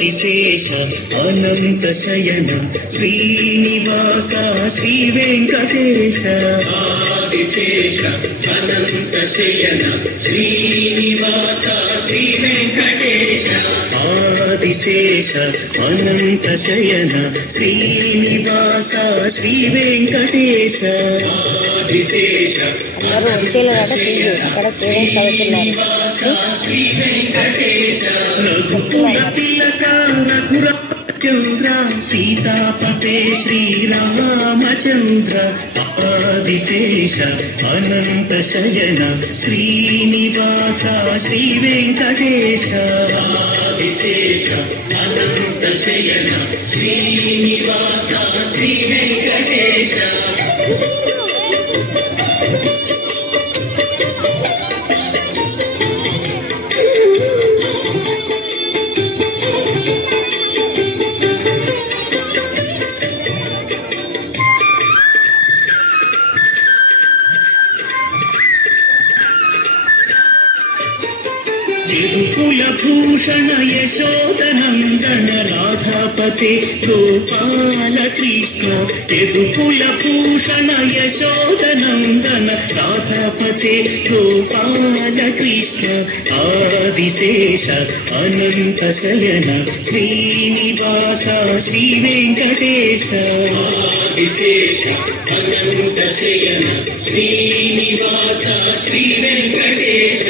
ఆదిశేష అనంత శయన శ్రీనివాస శ్రీ వెంకటేశ ఆదిశేష అనంత శయన శ్రీనివాస శ్రీ వెంకటేశ ఆదిశేష అనంత శయన శ్రీనివాస శ్రీ వెంకటేశ ఆదిశేష శ్రీ వెంకటేశ రఘుకుల తిలక రఘురామచంద్ర సీతాపతే శ్రీరామచంద్ర ఆదిశేష అనంత శయన శ్రీనివాస శ్రీ వెంకటేశ ఆదిశేష అనంత శయన శ్రీనివాస శ్రీ వెంకటేశ కులభూషణ యశోదనందన రాధాపతే గోపాల కృష్ణ కులభూషణ యశోదనందన రాధాపతే గోపాల కృష్ణ ఆదిశేష అనంత శయన శ్రీనివాస శ్రీ వెంకటేశ ఆదిశేష అనంత శయన శ్రీనివాస శ్రీ వెంకటేశ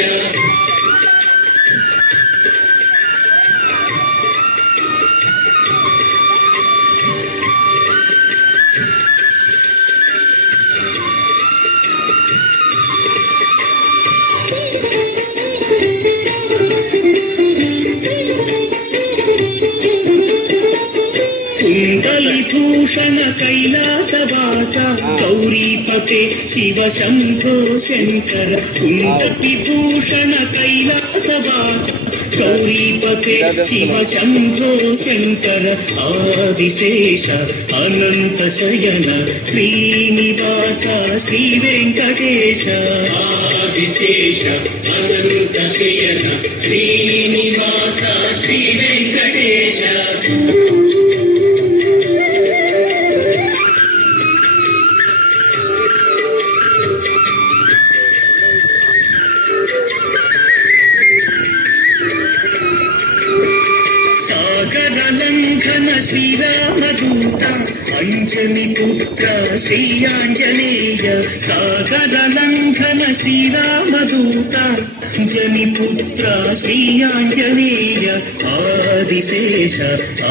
కుండలిభూషణ కైలాసవాస గౌరీపతే శివ శంభో శంకర కుండలిభూషణ కైలాసవాస గౌరీపతే శివ శంభో శంకర ఆదిశేష అనంత శయన శ్రీనివాస శ్రీ వెంకటేశ ఆదిశేష అనంత శయన శ్రీనివాస శ్రీ వెంకటేశ లంఘన శ్రీరామదూత అంజని పుత్ర శ్రీ ఆంజనేయ సాగర లంఘన శ్రీరామదూత అంజని పుత్ర శ్రీ ఆంజనేయ ఆదిశేష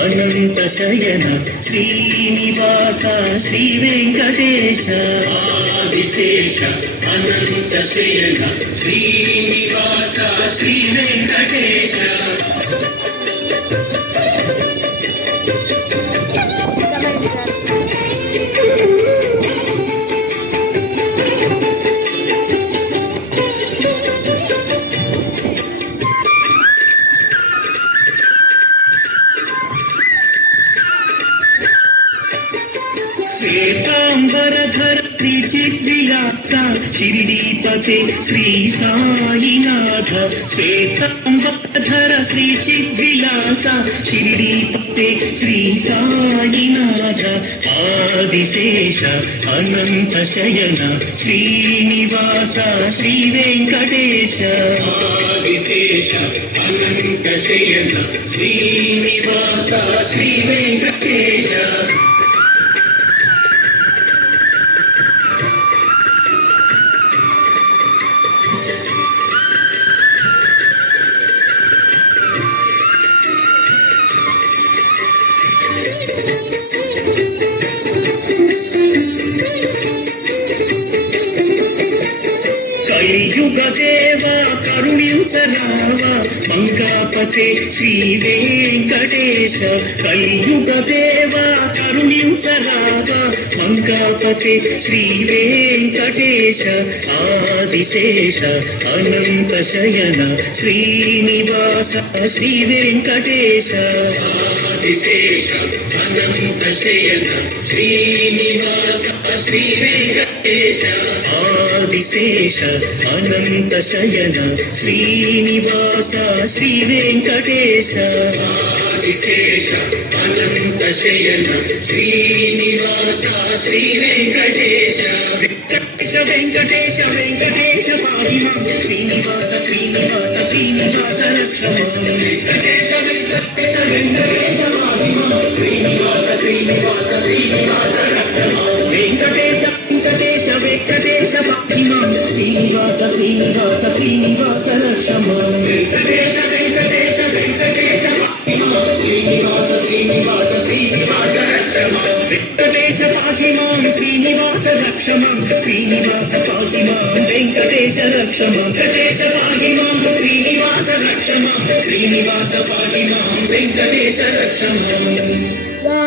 అనంత శయన శ్రీనివాస శ్రీ వెంకటేశ ఆదిశేష అనంత శయన శ్రీనివాస శ్రీ వెంకటేశ శ్వేతాంబరధర త్రిచిద్విలాస షిరిడీపతే శ్రీ సాయినాథ శ్వేతాంబరధర శ్రీచిద్విలాస షిరిడీపతే శ్రీ సాయినాథ ఆదిశేష అనంత శయన శ్రీనివాస శ్రీ వెంకటేశ ఆదిశేష అనంత శయన శ్రీనివాస శ్రీ వెంకటేశ కలియుగ దేవ కరుణించరావ మంగాపతే శ్రీ వెంకటేశ కలియుగ దేవ కరుణించరావ మంగాపతే శ్రీ వెంకటేశ ఆదిశేష అనంత శయన శ్రీనివాస శ్రీ వెంకటేశ ఆదిశేష అనంత శయన శ్రీనివాస శ్రీ వెంకటేశ ఆదిశేష అనంత శయన శ్రీనివాస శ్రీ వెంకటేశ ఆదిశేష అనంత శయన శ్రీనివాస శ్రీ వెంకటేశ వెంకటేశ వెంకటేశ పాహి మాం శ్రీనివాస శ్రీనివాస శ్రీనివాస రక్ష మాం వెంకటేశ వెంకటేశ వెంకటేశ పాహి మాం శ్రీనివాస శ్రీనివాస శ్రీనివాస రక్ష మాం వెంకటేశ వెంకటేశ వెంకటేశ పాహి మాం శ్రీనివాస శ్రీనివాస శ్రీనివాస రక్ష మాం వెంకటేశ వెంకటేశ వెంకటేశ పాహి మాం శ్రీనివాస శ్రీనివాస శ్రీనివాస రక్ష మాం వెంకటేశ పాహి మాం శ్రీనివాస రక్ష మాం శ్రీనివాస పాహి మాం వెంకటేశ రక్ష మాం వెంకటేశ పాహి మాం శ్రీనివాస రక్ష మాం శ్రీనివాస పాహి మాం వెంకటేశ రక్ష మాం